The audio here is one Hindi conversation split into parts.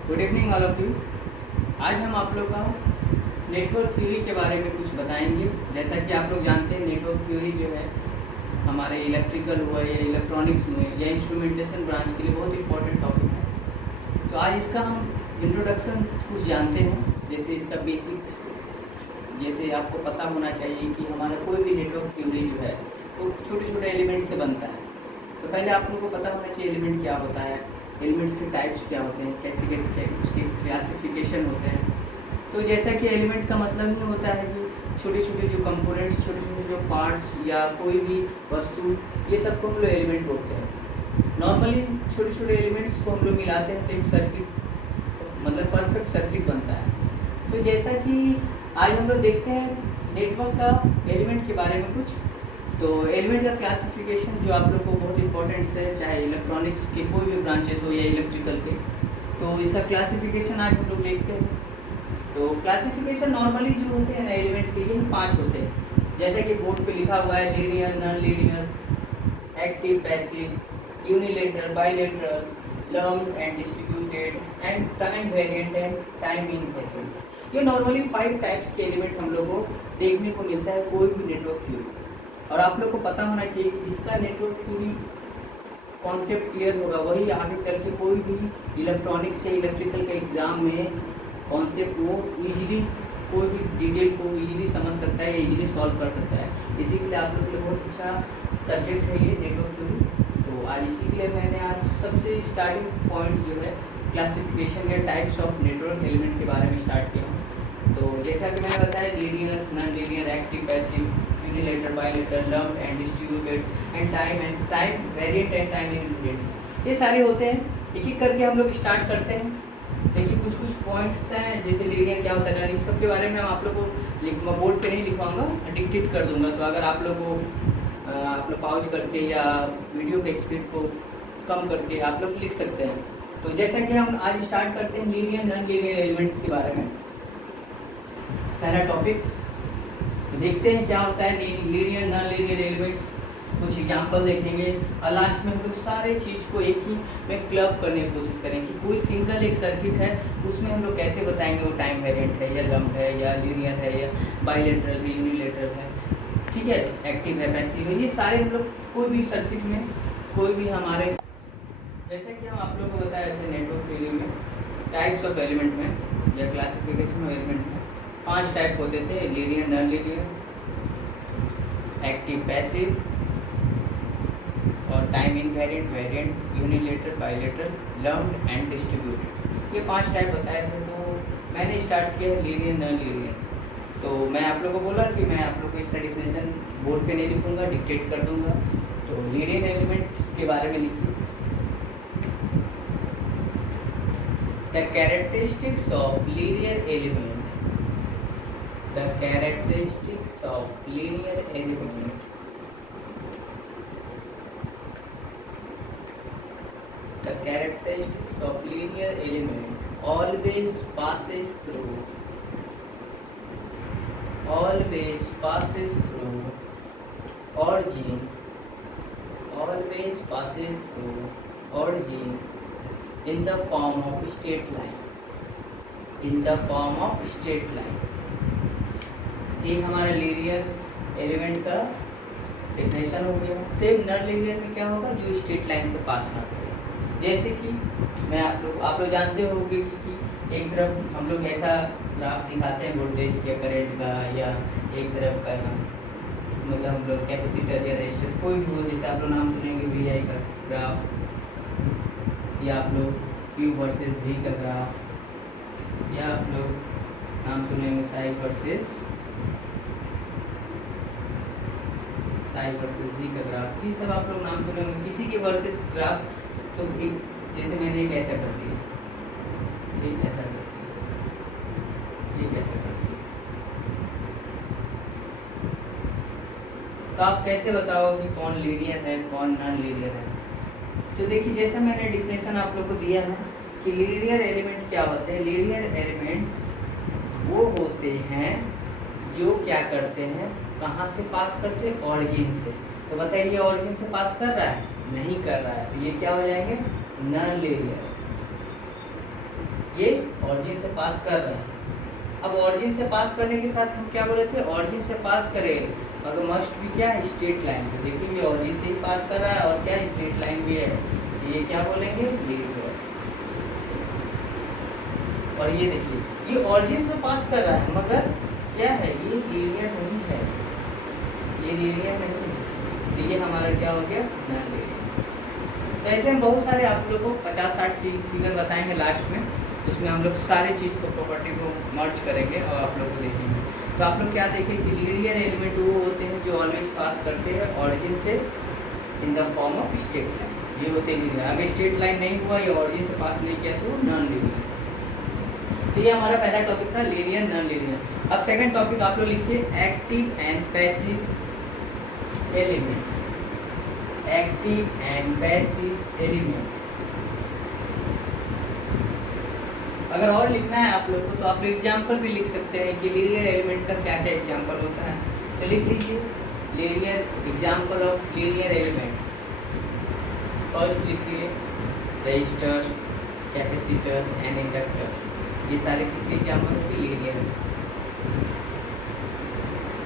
Good evening all of you. आज हम आप लोग का नेटवर्क थ्योरी के बारे में कुछ बताएंगे। जैसा कि आप लोग जानते हैं, नेटवर्क थ्योरी जो है हमारे इलेक्ट्रिकल हुआ या इलेक्ट्रॉनिक्स में या इंस्ट्रूमेंटेशन ब्रांच के लिए बहुत इंपॉर्टेंट टॉपिक है। तो आज इसका हम इंट्रोडक्शन कुछ जानते हैं, जैसे इसका बेसिक्स। जैसे आपको पता होना चाहिए कि हमारा कोई भी नेटवर्क थ्योरी जो है वो छोटे छोटे एलिमेंट से बनता है। तो पहले आप लोगों को पता होना चाहिए एलिमेंट क्या होता है, एलिमेंट्स के टाइप्स क्या होते हैं, कैसे कैसे उसके क्लासिफिकेशन होते हैं। तो जैसा कि एलिमेंट का मतलब ही होता है कि छोटे छोटे जो कंपोनेंट्स, छोटे छोटे जो पार्ट्स या कोई भी वस्तु, ये सबको हम लोग एलिमेंट बोलते हैं। नॉर्मली छोटे छोटे एलिमेंट्स को हम लोग मिलाते हैं तो एक सर्किट, मतलब परफेक्ट सर्किट बनता है। तो जैसा कि आज हम लोग देखते हैं नेटवर्क का एलिमेंट के बारे में कुछ। तो एलिमेंट का क्लासिफिकेशन जो आप लोग को बहुत इंपॉर्टेंट है, चाहे इलेक्ट्रॉनिक्स के कोई भी ब्रांचेस हो या इलेक्ट्रिकल के, तो इसका क्लासिफिकेशन आज हम लोग देखते हैं। तो क्लासिफिकेशन नॉर्मली जो होते हैं ना एलिमेंट के, यही 5 होते हैं। जैसे कि बोर्ड पे लिखा हुआ है linear, non linear, active, passive, unilateral, bilateral, lumped and distributed and time variant and time invariant. ये नॉर्मली 5 टाइप्स के एलिमेंट हम लोग को देखने को मिलता है कोई भी नेटवर्क थ्योरी। और आप लोग को पता होना चाहिए कि जिसका नेटवर्क थ्योरी कॉन्सेप्ट क्लियर होगा वही आगे चल के कोई भी इलेक्ट्रॉनिक्स या इलेक्ट्रिकल के एग्ज़ाम में कॉन्सेप्ट वो इजीली, कोई भी डिटेल को इजीली समझ सकता है या इजीली सॉल्व कर सकता है। इसी के लिए आप लोग के लिए बहुत अच्छा सब्जेक्ट है ये नेटवर्क थ्योरी। तो आज इसी के लिए मैंने आज सबसे स्टार्टिंग पॉइंट्स जो है क्लासिफिकेशन या टाइप्स ऑफ नेटवर्क एलिमेंट के बारे में स्टार्ट किया हूँ। तो जैसा कि मैंने बताया linear, non linear, active, passive, unilateral, bilateral, lumped and distributed and time variant and time invariants, ये सारे होते हैं। एक एक करके हम लोग स्टार्ट करते हैं। देखिए कुछ कुछ पॉइंट्स हैं, जैसे लीनियर क्या होता है, इस सब के बारे में आप लोग को लिखूँगा, बोर्ड पे नहीं लिखवाऊंगा, डिक्टेट कर दूंगा। तो अगर आप लोग को आप लोग पॉज करके या वीडियो के स्पीड को कम करके आप लोग लिख सकते हैं। तो जैसा कि हम आज स्टार्ट करते हैं लीनियर, नॉन लीनियर एलिमेंट्स के बारे में। पहला टॉपिक्स देखते हैं क्या होता है लीनियर, नॉन लीनियर एलिमेंट्स। कुछ एग्जाम्पल देखेंगे और लास्ट में हम लोग सारे चीज़ को एक ही में क्लब करने की कोशिश करें कि कोई सिंगल एक सर्किट है उसमें हम लोग कैसे बताएंगे वो टाइम वेरिएंट है या लम्प्ड है या लीनियर है या बाइलेटरल है, यूनिलेटरल है, ठीक है, एक्टिव है, पैसिव है। ये सारे हम लोग कोई भी सर्किट में, कोई भी हमारे, जैसे कि हम आप लोग को बताया थे नेटवर्क थ्योरी में टाइप्स ऑफ एलिमेंट में या क्लासिफिकेशन ऑफ एलिमेंट में 5 टाइप होते थे, linear, non linear, active, passive और time invariant, variant, unilateral, bilateral, lumped and distributed. ये 5 टाइप बताए थे। तो मैंने स्टार्ट किया लीनियर, नॉन लीनियर। तो मैं आप लोगों को बोला कि मैं आप लोग को इसका डिफिनेशन बोर्ड पे नहीं लिखूंगा, डिक्टेट कर दूंगा। तो लीनियर एलिमेंट्स के बारे में लिखिए। The characteristics of linear element, the characteristics of linear element, the characteristics of linear element always passes through origin, always passes through origin in the form of straight line, in the form of straight line। एक हमारा लीनियर एलिमेंट का डेफिनेशन हो गया। सेम नॉन लीनियर में क्या होगा, जो स्ट्रेट लाइन से पास ना करे। जैसे कि मैं आप लोग जानते होंगे कि एक तरफ हम लोग ऐसा ग्राफ दिखाते हैं वोल्टेज या करंट का, या एक तरफ का मतलब हम लोग कैपेसिटर या रेजिस्टर कोई भी हो, जैसे आप लोग नाम सुनेंगे VI का ग्राफ, या आप लोग Q वर्सेस V का ग्राफ, या आप लोग नाम सुनेंगे साई वर्सेस V का ग्राफ। ये सब आप लोग नाम सुने होंगे किसी के वर्सेस ग्राफ। तो एक जैसे मैंने एक ऐसा कर दिया, एक ऐसा कर दिया, एक ऐसा कर दिया, तो आप कैसे बताओगे कि कौन लीनियर है कौन नॉन लीनियर है। तो देखिए जैसा मैंने डिफिनेशन आप लोग को दिया है कि लीनियर एलिमेंट क्या होते हैं। लीनियर एलिमेंट वो होते हैं जो क्या करते हैं, कहाँ से पास करते हैं, ऑरिजिन से। तो बताइए ऑरिजिन से पास कर रहा है, नहीं कर रहा है, तो ये क्या हो जाएंगे, नॉन लीनियर। ऑरिजिन से पास कर रहे हैं। अब ऑरिजिन से पास करने के साथ हम क्या बोले थे, ऑरिजिन से पास करें मगर मस्ट भी क्या है, स्ट्रेट लाइन। तो देखिए ये ऑरिजिन से ही पास कर रहा है और क्या स्ट्रेट लाइन भी है, ये क्या बोलेंगे, लीनियर। और ये देखिए ये ऑरिजिन से पास कर रहा है मगर क्या है, ये लीनियर नहीं है, ये लीनियर नहीं है, तो ये हमारा क्या हो गया, नॉन लीनियर। तो ऐसे हम बहुत सारे आप लोगों को 50-60 फिगर बताएंगे लास्ट में, उसमें हम लोग सारी चीज़ को प्रॉपर्टी को मर्ज करेंगे और आप लोग को देखेंगे। तो आप लोग क्या देखें कि लीनियर एलिमेंट वो होते हैं जो ऑलवेज पास करते हैं ऑरिजिन से in the form of straight line, ये होते हैं लीनियर। अगर स्ट्रेट लाइन नहीं हुआ या ऑरिजिन से पास नहीं किया तो नॉन लीनियर। तो ये हमारा पहला टॉपिक था, लीनियर नॉन लीनियर। अब सेकंड टॉपिक आप लोग लिखिए, active and passive element. Active and passive element. अगर और लिखना है आप लोग को तो आप लोग एग्जाम्पल भी लिख सकते हैं कि लीनियर एलिमेंट का क्या क्या एग्जाम्पल होता है। तो लिख लीजिए linear, example of linear element. First लिखिए रजिस्टर, कैपेसिटर एंड इंडक्टर, ये सारे किसके एग्जाम्पल होंगे, लीनियर।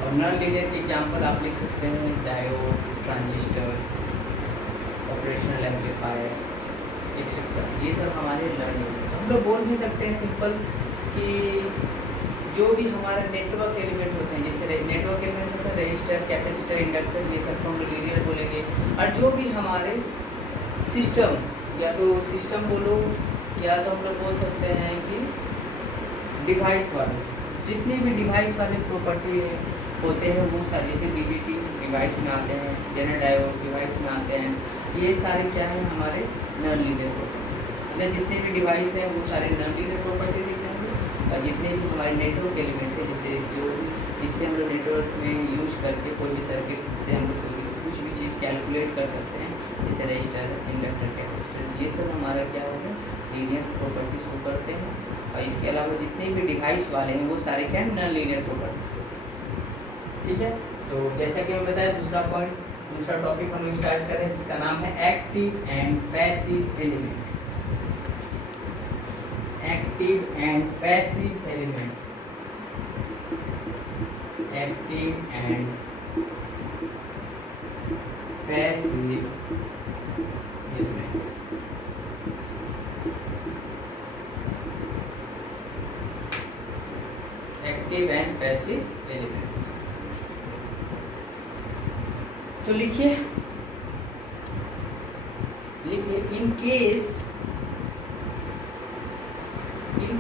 और नॉन लीनियर के एग्जाम्पल आप लिख सकते हैं diode, transistor, operational amplifier etcetera, ये सब हमारे नॉन लीनियर। हम लोग बोल भी सकते हैं सिंपल कि जो भी हमारे नेटवर्क एलिमेंट होते हैं, जैसे नेटवर्क एलिमेंट होता है रजिस्टर, कैपेसिटर, इंडक्टर, ये सब को हम लोग लीनियर बोलेंगे। और जो भी हमारे सिस्टम, या तो सिस्टम बोलो या तो हम लोग बोल सकते हैं कि डिवाइस वाले, जितने भी डिवाइस वाले प्रॉपर्टी होते हैं वो सारे, जैसे बीजीटी डिवाइस में आते हैं, जेनर डायोड डिवाइस में आते हैं, ये सारे क्या हैं हमारे नॉन लीनियर प्रॉपर्टी। मतलब जितने भी डिवाइस हैं वो सारे नॉन लीनियर प्रॉपर्टी दिखाएंगे। और जितने भी हमारे नेटवर्क एलिमेंट है, जैसे जो जिससे हम लोग नेटवर्क में यूज करके कोई भी सर्किट से हम लोग कुछ भी चीज़ कैलकुलेट कर सकते हैं, जैसे रजिस्टर, इंडक्टर, कैपेसिटर, ये सब हमारा क्या होगा, लीनियर प्रॉपर्टीज को करते हैं। और इसके अलावा जितने भी डिवाइस वाले हैं वो सारे क्या है, नॉन लीनियर प्रॉपर्टीज होते हैं। ठीक है, तो जैसा कि मैं बताया दूसरा पॉइंट, दूसरा टॉपिक हम लोग स्टार्ट करें जिसका नाम है active and passive element. Active and passive element. Active and passive elements. Active and passive element. तो लिखिए इन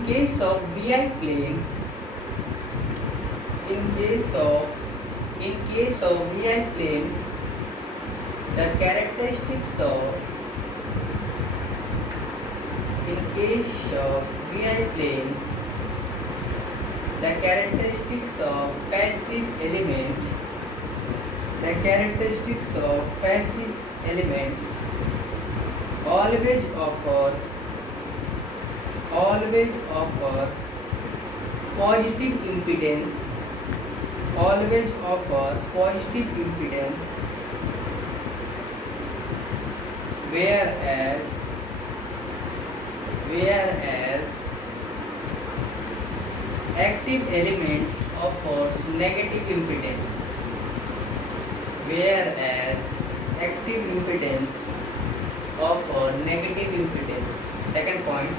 case of VI plane, in case of VI plane, the characteristics of, in case of VI plane, the characteristics of passive element, the characteristics of passive elements always offer positive impedance, always offer positive impedance, whereas active element offers negative impedance, whereas active impedance offer negative impedance. Second point,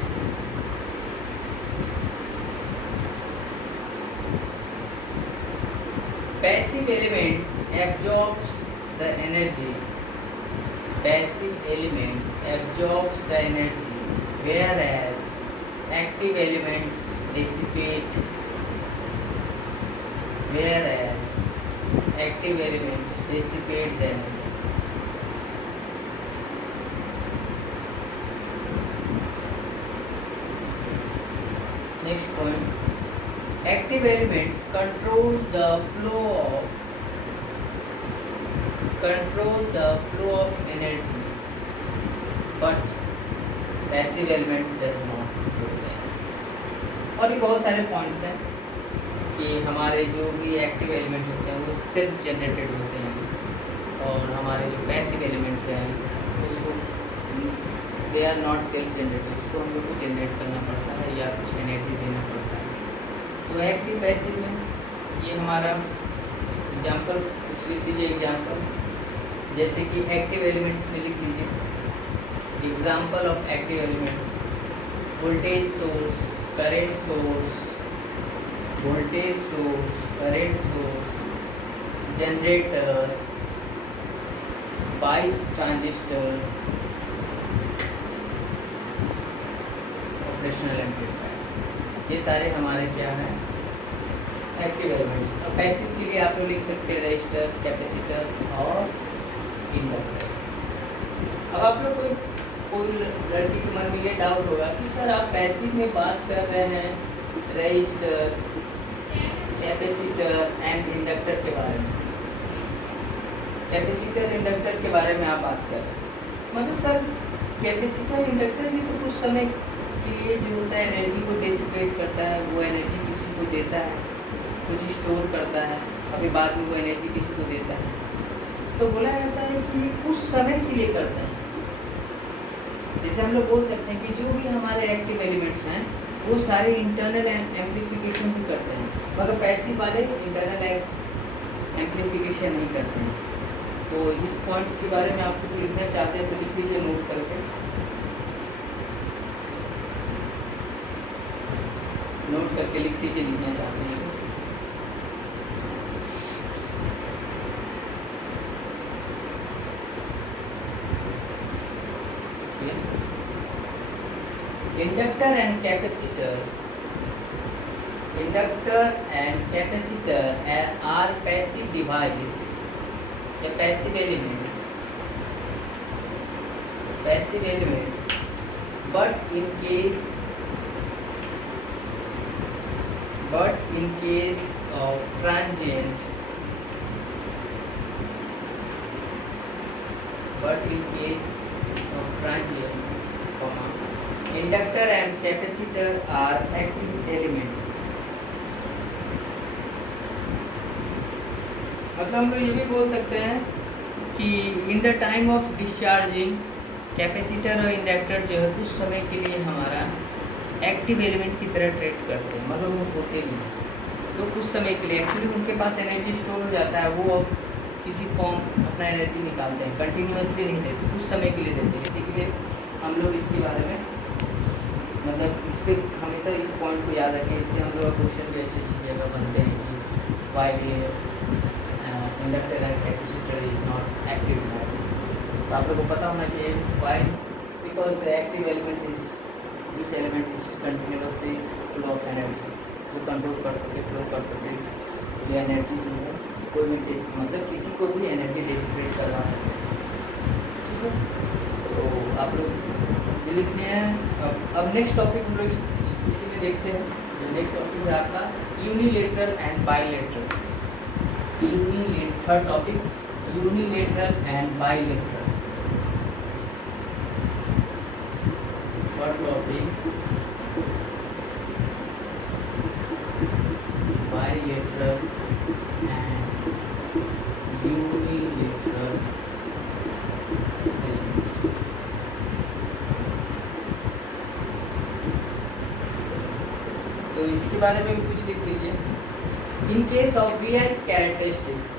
passive elements absorbs the energy. Passive elements absorbs the energy, whereas active elements dissipate. Whereas active elements dissipate the energy. Next point. Active elements control the flow of energy, but passive element does not flow the energy. और ये बहुत सारे पॉइंट्स हैं कि हमारे जो भी एक्टिव एलिमेंट होते हैं वो सेल्फ जनरेटेड होते हैं और हमारे जो पैसिव एलिमेंट हैं उसको they are not self generated, उसको हम लोग को जनरेट करना पड़ता है। या कुछ एनर्जी देना पड़ता है। तो एक्टिव पैसिव में ये हमारा एग्जाम्पल कुछ लिख लीजिए। एग्जाम्पल जैसे कि एक्टिव एलिमेंट्स में लिख लीजिए। Example of active elements: voltage source, current source, voltage source, current source, generator, बाइस ट्रांजिस्टर, ऑपरेशनल एम्पलीफायर। ये सारे हमारे क्या हैं? Active elements. अब पैसिव के लिए आप लोग लिख सकते हैं रजिस्टर, कैपेसिटर और इंडक्टर। अब आप लोग कोई लड़की के मन में ये डाउट होगा कि सर आप पैसिव में बात कर रहे हैं रजिस्टर, कैपेसिटर एंड इंडक्टर के बारे में। कैपेसिटर इंडक्टर के बारे में आप बात कर रहे हैं, मतलब सर कैपेसिटर इंडक्टर भी तो कुछ समय के लिए जो होता है एनर्जी को डिसिपेट करता है, वो एनर्जी किसी को देता है, कुछ स्टोर करता है, अभी बाद में वो एनर्जी किसी को देता है। तो बोला जाता है कि कुछ समय के लिए करता है। जैसे हम लोग बोल सकते हैं कि जो भी हमारे एक्टिव एलिमेंट्स हैं वो सारे इंटरनल एम्प्लीफिकेशन भी करते हैं, मगर पैसिव वाले इंटरनल एम्प्लीफिकेशन नहीं करते हैं। तो इस पॉइंट के बारे में आप कुछ लिखना चाहते हैं तो लिख लीजिए नोट करके। नोट करके लिख लीजिए, लिखना चाहते हैं Inductor and capacitor. Inductor and capacitor are passive devices, या passive elements. Passive elements. But in case of transient. Inductor and capacitor are active elements. मतलब हम लोग ये भी बोल सकते हैं कि in the time of discharging capacitor और इंडक्टर जो है कुछ समय के लिए हमारा एक्टिव एलिमेंट की तरह ट्रीट करते हैं, मगर वो होते नहीं हैं। तो कुछ समय के लिए एक्चुअली उनके पास एनर्जी स्टोर हो जाता है, वो किसी फॉर्म अपना एनर्जी निकालते हैं, कंटिन्यूसली नहीं देते, कुछ समय के लिए देते हैं। इसी के लिए हम लोग इसके बारे में मतलब इस पर हमेशा इस पॉइंट को याद रखें, इससे हम लोग क्वेश्चन भी अच्छी जगह बनते हैं कि why inductor and capacitor is not active device. तो आप लोग को पता होना चाहिए why, because the active element is which element is continuously flow of energy, जो कंट्रोल कर सके, फ्लो कर सके, जो एनर्जी जो है कोई भी मतलब किसी को भी एनर्जी डिसिपेट करवा सके। ठीक है, तो आप लोग ये लिखने हैं। अब नेक्स्ट टॉपिक हम लोग इसी में देखते हैं। जो नेक्स्ट टॉपिक है आपका unilateral and bilateral. Third topic unilateral and bilateral. Third topic bilateral and unilateral. तो इसके बारे में भी कुछ लिख लीजिए। In case of V I characteristics,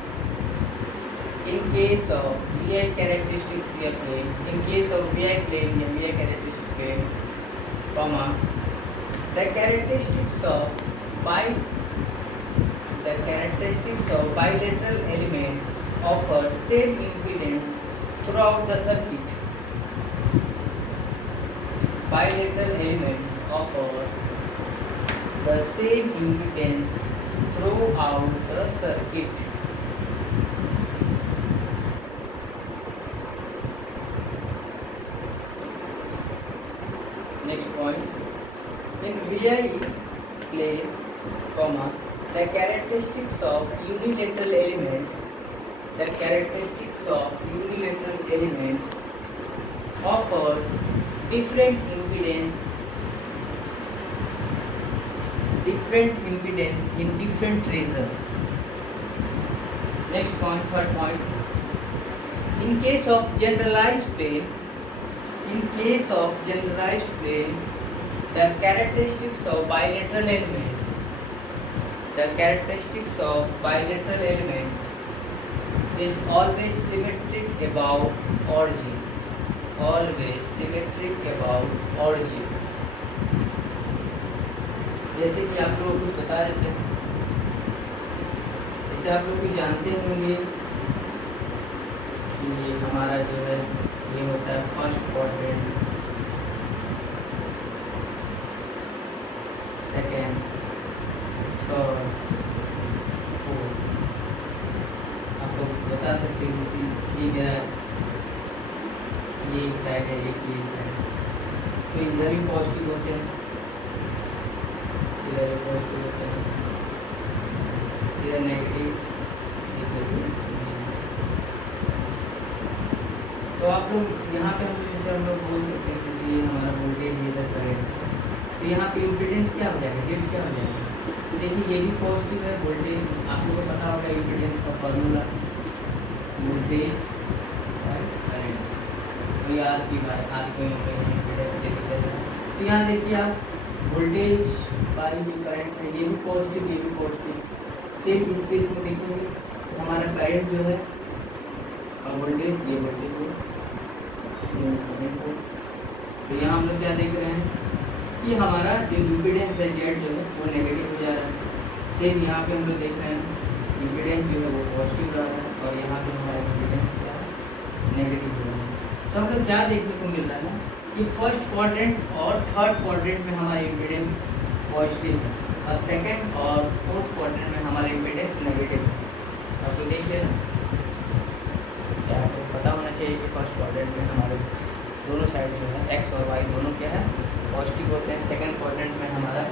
in case of V I characteristics या plane, in case of V I plane या V I characteristic plane, comma the characteristics of bilateral elements offer same impedance throughout the circuit. Bilateral elements offer the same impedance throughout the circuit. Next point, in VI plane, comma the characteristics of unilateral elements offer different impedance in different region. Next point, third point, in case of generalized plane, The characteristics of bilateral element. The characteristics of bilateral element is always symmetric about origin. Always symmetric about origin. जैसे कि आप लोग कुछ बता देते हैं, जैसे आप लोग भी जानते होंगे कि हमारा जो है ये होता है first quadrant, second, third, fourth. आप लोग बता सकते हो कि ये मेरा ये एक साइड है, एक ये साइड, तो इधर भी पॉजिटिव होते हैं, इधर भी पॉजिटिव होते हैं, इधर नेगेटिव, इधर भी। तो आप लोग यहाँ पे हम लोग बोल सकते हैं कि ये हमारा वोल्टेज इधर करेंट, तो यहाँ पे इम्पीडेंस क्या हो जाएगा, जेड क्या हो जाएगा। तो देखिए ये भी पॉजिटिव है वोल्टेज, आप लोगों को पता होगा इम्पीडेंस का फॉर्मूला, वोल्टेज करंट, तो आर की बात आर को इम्पीडेंस लेके चल रहा है। तो यहाँ देखिए आप वोल्टेज बाई ये करंट है, ये भी पॉजिटिव, ये भी पॉजिटिव। सेम इस केस में देखेंगे तो हमारा करंट जो है और वोल्टेज, ये वोल्टेज है, तो यहाँ हम लोग क्या देख रहे हैं कि हमारा जो इम्पीडेंस है जेड जो है वो नेगेटिव हो जा रहा है। सेम यहाँ पे हम लोग देख रहे हैं इम्पीडेंस जो है वो पॉजिटिव रहा है और यहाँ पे हमारा इम्पीडेंस क्या है, नेगेटिव हो रहा है। तो हम लोग क्या देखने को मिल रहा है कि फर्स्ट क्वाड्रेंट और थर्ड क्वाड्रेंट में हमारा इम्पीडेंस पॉजिटिव है और सेकेंड और फोर्थ क्वाड्रेंट में हमारा इम्पीडेंस नेगेटिव है। आप लोग देख लेना, क्या आपको पता होना चाहिए कि फर्स्ट क्वाड्रेंट में हमारे दोनों साइड जो है एक्स और वाई दोनों क्या है, पॉजिटिव होते हैं। सेकंड क्वाड्रेंट में हमारा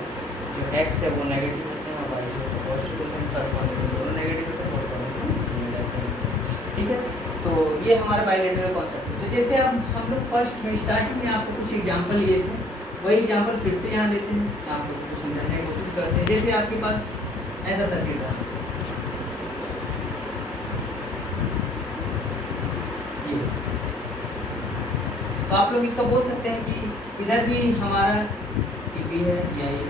जो एक्स है वो नेगेटिव होते हैं और वाई जो है पॉजिटिव होते हैं। थर्ड क्वाड्रेंट में दोनों नेगेटिव होते हैं, फोर्थ क्वाड्रेंट में ऐसे होते हैं। ठीक है, तो ये हमारा बाइलेटरल कॉन्सेप्ट है। तो जैसे हम लोग फर्स्ट में स्टार्टिंग में आपको कुछ एग्जाम्पल लिए थे, वही एग्जाम्पल फिर से यहाँ देते हैं, आप लोग को समझाने की कोशिश करते हैं। जैसे आपके पास ऐसा सर्किट है, तो आप लोग इसका बोल सकते हैं कि इधर भी हमारा टीपी है या ये,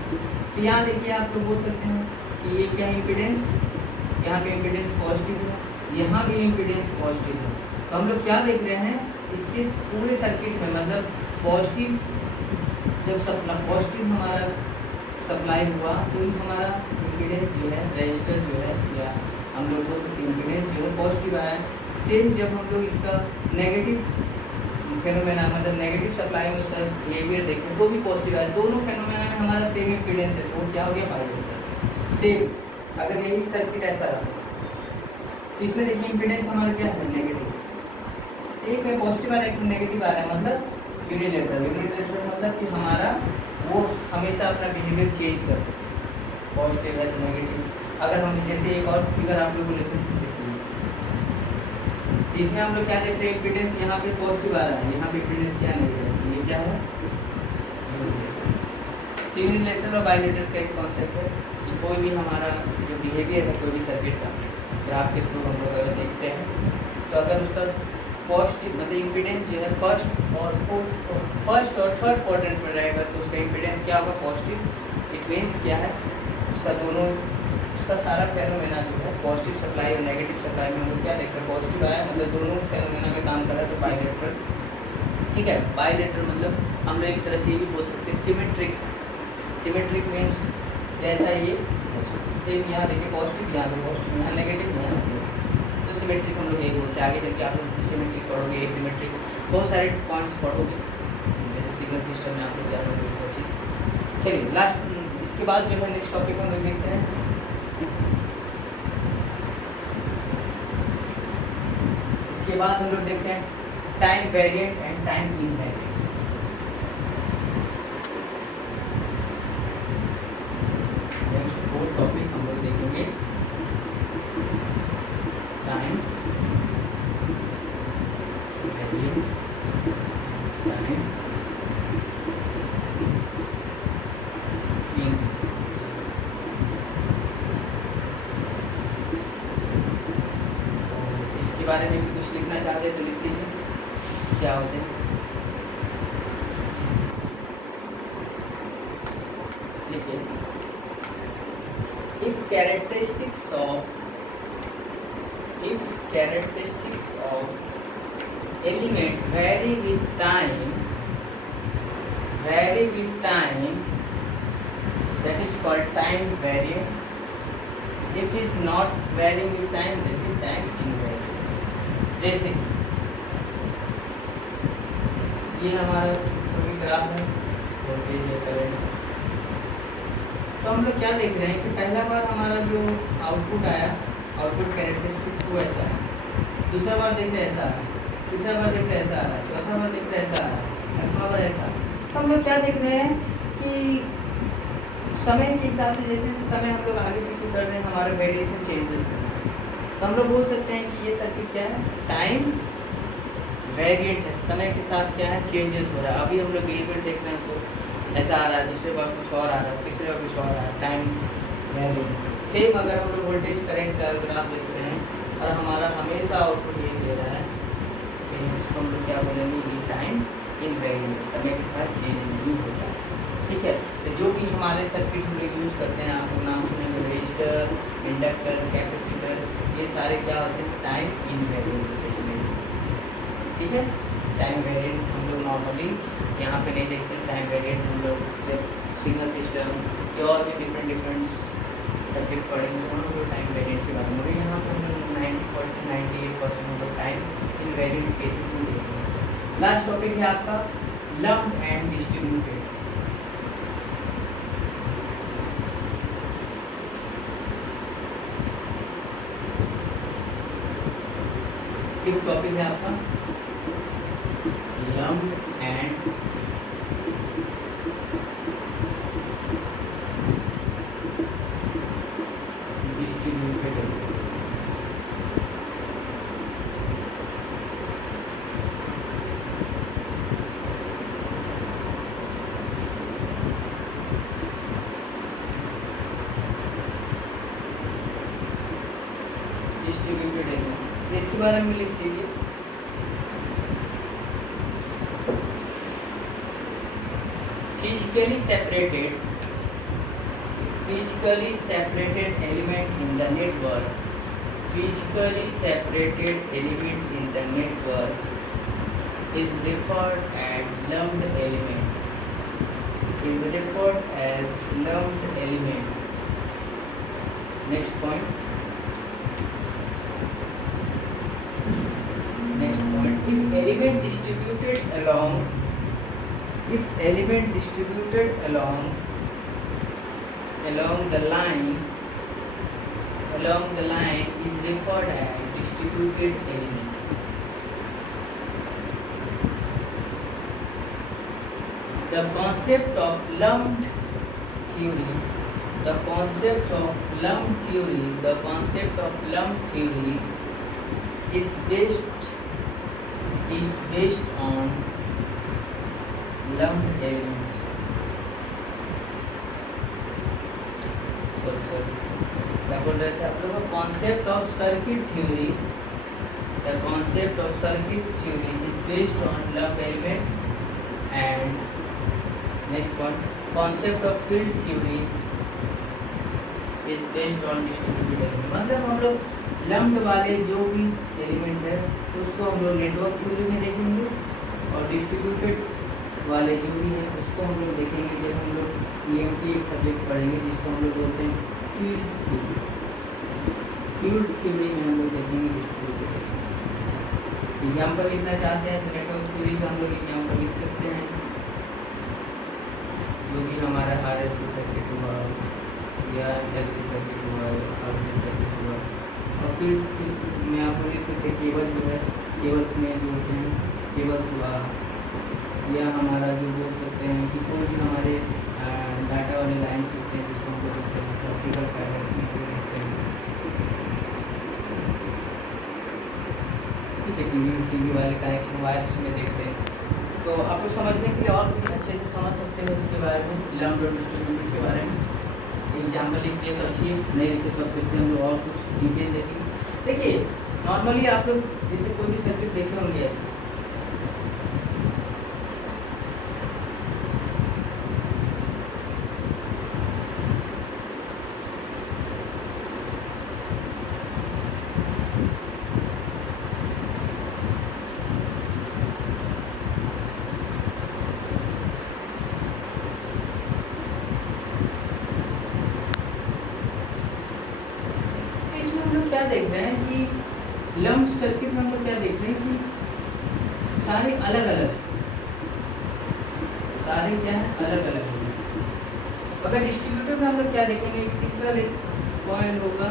तो यहाँ देखिए आप लोग बोल सकते हैं कि ये क्या है इम्पीडेंस, यहाँ पे इम्पीडेंस पॉजिटिव है, यहाँ भी इम्पीडेंस पॉजिटिव है। तो हम लोग क्या देख रहे हैं इसके पूरे सर्किट में, मतलब पॉजिटिव जब पॉजिटिव हमारा सप्लाई हुआ तो ही हमारा इम्पीडेंस जो है रजिस्टर जो है या हम लोग बोल सकते हैं इम्पीडेंस जो है पॉजिटिव आया है। सेम जब हम लोग इसका नेगेटिव फेनोमेना मतलब नेगेटिव सप्लाई में उसका बिहेवियर देखें तो भी पॉजिटिव आया। दोनों फेनोमेना में हमारा सेम इम्पीडेंस है, तो क्या हो गया बाइलेटरल। सेम अगर यही सर्किट ऐसा रहा तो इसमें देखिए इम्पीडेंस हमारा क्या है नेगेटिव, एक में पॉजिटिव आ रहा है एक में नेगेटिव आ रहा है, मतलब यूनिलेटरल। यूनिलेटरल मतलब कि हमारा वो हमेशा अपना बिहेवियर चेंज कर सके, पॉजिटिव है तो नेगेटिव। अगर हम जैसे एक और फिगर आप लोग को लेते हैं इसमें हम लोग क्या देख रहे हैं इम्पीडेंस यहाँ पे पॉजिटिव आ रहा है, यहाँ पे इम्पीडेंस क्या नेगेटिव है, ये क्या है। तो यूनिलेटरल और बाइलेटरल का एक कॉन्सेप्ट है कि कोई भी हमारा जो बिहेवियर है कोई भी सर्किट का ग्राफ के थ्रू हम लोग अगर देखते हैं तो अगर उसका पॉजिटिव मतलब इम्पीडेंस जो है फर्स्ट और थर्ड क्वाड्रेंट में रहेगा तो उसका इम्पीडेंस क्या होगा पॉजिटिव। इट मीन्स क्या है उसका दोनों उसका सारा फेनोमेना जो है पॉजिटिव सप्लाई और नेगेटिव सप्लाई में हम लोग क्या देखते हैं पॉजिटिव आया, मतलब दोनों फेनोमेना में काम कर रहा है तो बाइलेटरल। ठीक है, बाइलेटरल मतलब हम लोग एक तरह से ये भी बोल सकते हैं सिमेट्रिक। सिमेट्रिक मीन्स जैसा ये सेम यहाँ देखिए पॉजिटिव यहाँ पे पॉजिटिव यहाँ नेगेटिव यहाँ नेगेटिव, तो सिमेट्रिक हम लोग यही बोलते हैं। आगे चल के आप लोग सिमेट्रिक पढ़ोगे, एसिमेट्रिक बहुत सारे पॉइंट्स पढ़ोगे, जैसे सिग्नल सिस्टम में आप लोग जानोगे सब चीज़। चलिए लास्ट इसके बाद जो है नेक्स्ट टॉपिक हम लोग देखते हैं। इसके बाद हम लोग देखते हैं time variant and time invariant. Next fourth topic हम लोग देखेंगे टाइम वेरिएंट टाइम इन। इसके बारे में भी कुछ लिखना चाहते हैं तो लिख लीजिए क्या होते हैं। देखिए, if characteristics of element vary with time, that is called time variant. If is not varying with time, that is time invariant. जैसे कि ये हमारा कोई ग्राफ है, वोल्टेज या करंट। तो हम लोग क्या देख रहे हैं कि पहला बार हमारा जो आउटपुट आया, आउटपुट कैरेक्टरिस्टिक्स वो ऐसा है, दूसरा बार देख रहे ऐसा आ रहा है, तीसरा बार देख रहे ऐसा आ रहा है, चौथा बार देख रहे ऐसा आ रहा है, पांचवा बार ऐसा। तो हम लोग क्या देख रहे हैं कि समय के हिसाब से जैसे जैसे समय हम लोग आगे पीछे कर रहे हैं, हमारा वेरिएशन चेंजेस हो रहा है। तो हम लोग बोल सकते हैं कि ये सर्किट क्या है, टाइम वेरिएंट है, समय के साथ क्या है, चेंजेस हो रहा है। अभी हम लोग इवेंट देख रहे हैं तो ऐसा आ रहा है, दूसरे बार कुछ और आ रहा है, तीसरे बार कुछ और आ रहा है, टाइम वेरिएंट। सेम अगर हम लोग वोल्टेज करंट का ग्राफ देखते हैं और हमारा हमेशा आउटपुट यही दे रहा है, तो इसको हम लोग क्या बोलेंगे, ये टाइम इनवेरिएंट, समय के साथ चेंज नहीं होता है। ठीक है, तो जो भी हमारे सर्किट हम लोग यूज करते हैं, आप लोग नाम सुनेंगे, रजिस्टर, इंडक्टर, कैपेसिटर, ये सारे क्या होते हैं, टाइम इनवेरिएंट होते हैं। ठीक है, टाइम वेरिएंट हम लोग नॉर्मली यहाँ पे नहीं देखते। टाइम वेरिएंट हम लोग जब सिग्नल सिस्टम या और भी डिफरेंट सब्जेक्ट पढ़ेंगे तो हम लोग टाइम वेरिएंट के बारे में, यहाँ पर हम लोग 90% 98% हम लोग टाइम इनवेरिएंट केसेस ही देखेंगे। लास्ट टॉपिक है आपका lumped and distributed. Fifth topic है आपका लम्प्ड एंड डिस्ट्रीब्यूटेड। डिस्ट्रीब्यूटेड है, इसके बारे में लिख दीजिए। Physically separated element in the network. Physically separated element in the network is referred as lumped element. Next point. If element distributed along the line is referred as distributed element. The concept of lumped theory is based on lumped element. क्या बोल रहे थे आप लोग? Concept of circuit theory, the concept of circuit theory is based on lumped element and next point, concept of field theory is based on distributed element. मतलब हम लोग लम्प्ड वाले जो भी एलिमेंट है उसको हम लोग नेटवर्क थ्योरी में देखेंगे और डिस्ट्रीब्यूटेड वाले जो भी है उसको हम लोग देखेंगे जब हम लोग EMT एक सब्जेक्ट पढ़ेंगे जिसको हम लोग बोलते हैं फील्ड थ्योरी में हम लोग देखेंगे डिस्ट्रीब्यूटेड। एग्जाम्पल लिखना चाहते हैं तो नेटवर्क थ्योरी का हम लोग एग्जाम्पल लिख सकते हैं, जो भी हमारा RLC सर्किट हुआ या LC सर्किट हुआ या RC सर्किट हुआ। और फील्ड में आप लोग लिख सकते हैं केबल जो है, केबल्स में जो होते हैं केबल्स हुआ, या हमारा जो बोल सकते हैं कि कोई भी हमारे डाटा वाले लाइन्स होते हैं जिसको हम लोग देखते हैं ऑप्टिकल फाइबर्स में देखते हैं। ठीक है, टीवी वाले कनेक्शन वायर्स में देखते हैं। तो आप लोग समझने के लिए और भी अच्छे से समझ सकते हैं इसके बारे में, लम्प्ड और डिस्ट्रीब्यूटेड के बारे में। एग्जाम्पल लिखिए तो अच्छी, नहीं लिखे तो फिर से हम लोग और कुछ डिटेल देखेंगे। देखिए नॉर्मली आप लोग जैसे कोई भी सर्किट देखे होंगे ऐसे, क्या देख रहे हैं कि लम्प सर्किट में हम लोग क्या देख रहे हैं कि सारे अलग अलग हैं, सारे क्या है अलग अलग हैं। अगर डिस्ट्रीब्यूटर में हम लोग क्या देखेंगे, एक सिंगल एक कॉइल होगा,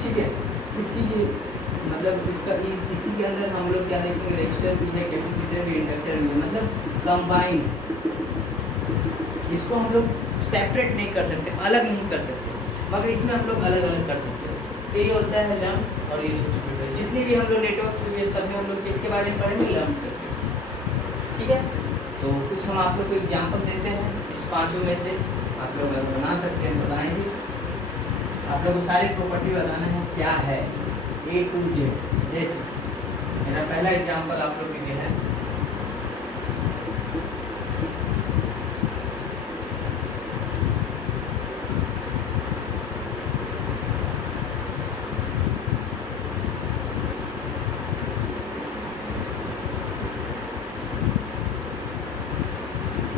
ठीक है, इसी के मतलब इसका इसी के अंदर हम लोग क्या देखेंगे, रेजिस्टर भी है, कैपेसिटर भी, इंडक्टर भी, मतलब कंबाइन, इसको हम लोग सेपरेट नहीं कर सकते, अलग नहीं कर सकते, मगर इसमें हम लोग अलग अलग कर सकते हैं। तो ये होता है लम्प और ये डिस्ट्रीब्यूटर। जितने भी हम लोग नेटवर्क हुए सब में हम लोग किसके बारे में पढ़ेंगे, लम्प सर्किट, ठीक है। तो कुछ हम आप लोग को एग्जाम्पल देते हैं, इस पांचों में से आप लोग अगर बना सकते हैं बताएंगे। आप लोग को सारी प्रॉपर्टी बताना है क्या है A to Z। जैसे मेरा पहला एग्जाम्पल आप लोग के लिए है,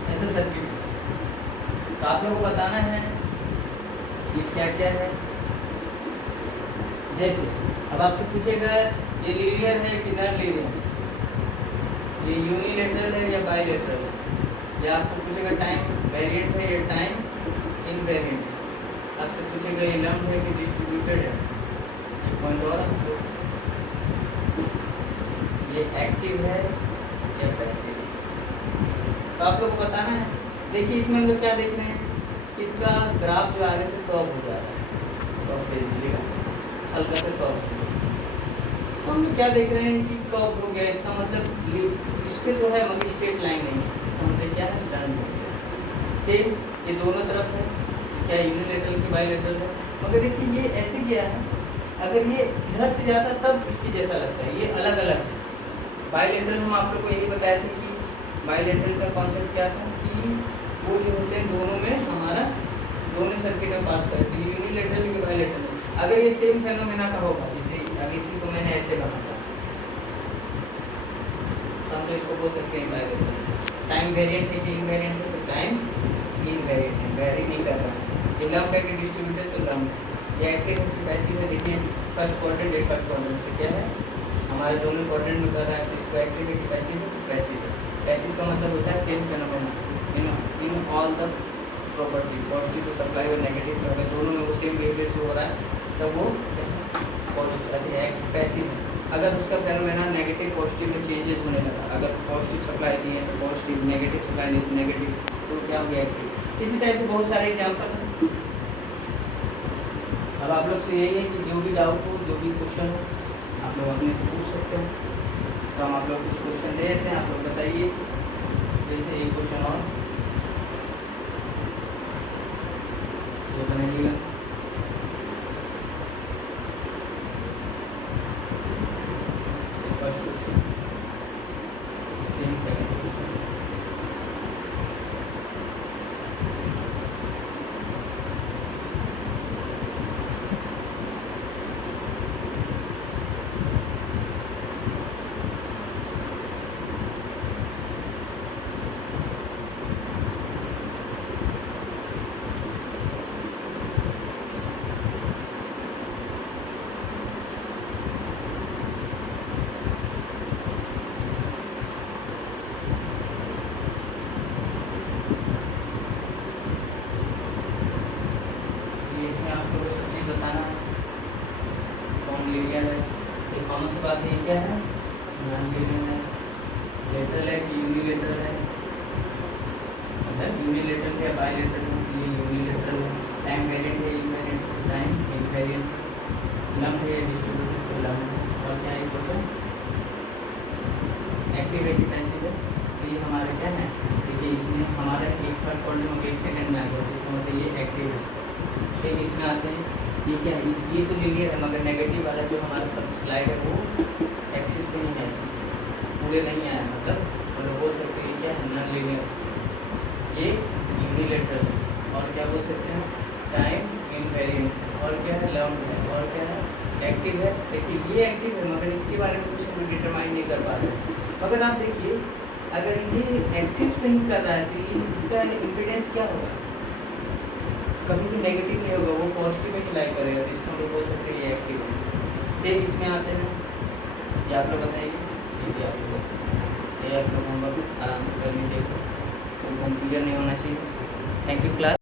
ऐसा सर्किट। तो आप लोग को बताना है ये क्या क्या है। जैसे अब आपसे पूछेगा ये लीनियर है कि नॉन लीनियर, ये यूनिलेटरल है या बाइलेटरल है, या आपको पूछेगा टाइम वेरिएंट है या टाइम इनवेरिएंट है, आपसे पूछेगा ये लम्प है कि डिस्ट्रीब्यूटेड है, एक पॉइंट और आपको, ये एक्टिव है या पैसिव है। तो आप लोग को बताना है। देखिए इसमें हम लोग क्या देख रहे हैं, इसका ग्राफ जो आगे से कर्व हो जा रहा है, कर्व दे दीजिएगा, हल्का से कर्व। तो हम लोग क्या देख रहे हैं कि कर्व हो गया, इसका मतलब इस पे तो है मगर स्ट्रेट लाइन नहीं है, इसका मतलब क्या है, टर्न हो गया। सेम ये दोनों तरफ है, क्या यूनिलेटरल की बाइलेटरल है, मगर देखिए ये ऐसे गया है, अगर ये इधर से जाता तब इसकी जैसा लगता है, ये अलग अलग है। बाइलेटरल हम आप लोग को यही बताए थे कि बाइलेटरल का कॉन्सेप्ट क्या था कि वो जो होते हैं दोनों में हमारा दोनों सर्किट में पास करते हैं, यूनिलेटरल की बाइलेटरल। अगर ये सेम फेनोमेना का होगा, जैसे अब इसी को मैंने ऐसे बना था, तो हम तो इसको बोल सकते हैं बाइलेटरल। टाइम वेरिएंट है कि इनवेरिएंट है, तो टाइम इनवेरिएंट है, वेरी नहीं कर रहा है। ये लम्प है कि डिस्ट्रीब्यूटर, तो लम्प है। ये एक्टिव है कि पैसिव है, देखिए फर्स्ट क्वाड्रेंट एक फर्स्ट क्वाड्रेंट से क्या है, हमारे दोनों क्वाड्रेंट में कर रहा है, तो इसको एक्टिव है कि पैसिव है, तो पैसिव है। पैसिव का मतलब होता है same phenomena in all the property, positive to supply और नेगेटिव, अगर दोनों में वो सेम वेवलेंथ शो हो रहा है तब वो पॉजिटिव पैसिव है। अगर उसका फेनोमेना नेगेटिव पॉजिटिव में चेंजेस होने लगा, अगर पॉजिटिव सप्लाई दिए तो पॉजिटिव, नेगेटिव सप्लाई दी तो नेगेटिव, तो क्या हो गया एक्टिव। इसी टाइप से बहुत सारे एग्जाम्पल हैं। अब आप लोग से यही है कि जो भी डाउट हो, जो भी क्वेश्चन हो, आप लोग अपने से पूछ सकते हैं। तो हम आप लोग कुछ क्वेश्चन दे देते हैं, आप लोग बताइए। जैसे एक क्वेश्चन और ये बनाइएगा, first question same, second question, बताना है। कौन लीनियर है, ये कॉमन सी बात है, ये क्या है, नॉन लीनियर है। लेटरल है कि यूनिलेटरल है, मतलब यूनिलेटरल है बाइलेटरल है, ये यूनिलेटरल है। टाइम वेरिएंट है, इनवेरिएंट, टाइम इनवेरिएंट, लम्प है, डिस्ट्रीब्यूटेड तो लम्प है। और क्या है क्वेश्चन, एक्टिव है कि पैसिव है, तो ये हमारा क्या है, देखिए इसमें हमारा एक फर्स्ट क्वाड्रेंट में 1 सेकंड में आ गया, इसका मतलब ये एक्टिव है। सेम इसमें आते हैं, ये क्या है, ये तो लीनियर है, मगर नेगेटिव वाला जो हमारा सब स्लाइड है वो एक्सिस पे नहीं है, पूरे नहीं आया, मतलब बोल सकते हैं क्या है, नॉन लीनियर, ये यूनिलेटरल, और क्या बोल सकते हैं, टाइम इनवेरिएंट, और क्या है, लम्प है, और क्या है, एक्टिव है। देखिए ये एक्टिव है, मगर इसके बारे में कुछ हम डिटरमाइन नहीं कर पा रहे। मगर आप देखिए अगर ये एक्सिस पे ही कर रहा है तो ये इसका इम्पीडेंस क्या होगा, कभी भी नेगेटिव नहीं होगा, वो पॉजिटिव में लाइक करेगा, तो इसको हम लोग बोल सकते हैं ये एक्टिव है। सेम इसमें आते हैं, ये आप लोग बताइए, ये भी आप लोग बताइए, ये आप लोग होमवर्क आराम से कर लीजिए, कोई कन्फ्यूजन नहीं होना चाहिए। Thank you class.